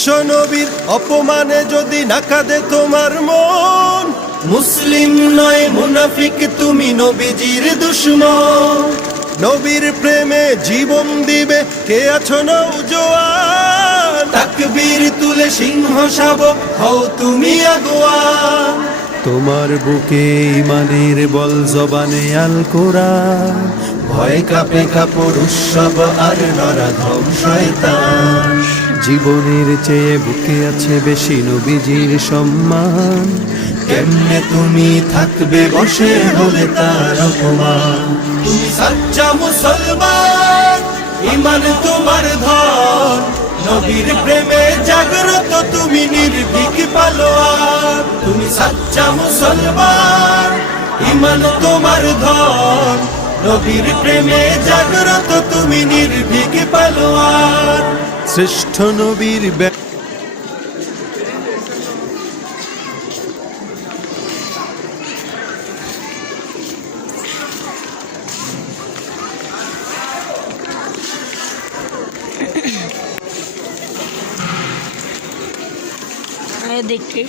বিশ্ব নবীর অপমানে যদি না কাঁদে তোমার মন, মুসলিম নয় মুনাফিক তুমি, নবীজির দুশমন। নবীর প্রেমে জীবন দিবে কে আছো নওজোয়ান, তাকবীর তুলে সিংহ শাবক হও তুমি আগুয়ান। তোমার বুকে ইমানের বল, জবানে আল কোরআন, ভয় কাঁপে কাপড় উৎসব আর নরাধম শয়তান। জীবনের চেয়ে বুকে আছে বেশি নবীজির সম্মান, কেমনে তুমি থাকবে বসে হলে তার অপমান। তুমি সাচ্চা মুসলমান, ইমান তোমার ধন, নবীর প্রেমে জাগ্রত তুমি নির্ভীক পালোয়ান। তুমি সাচ্চা মুসলমান, ইমান তোমার ধন, নবীর প্রেমে জাগ্রত তুমি নির্ভীক পালোয়ান। শ্রেষ্ঠ নবীর দেখি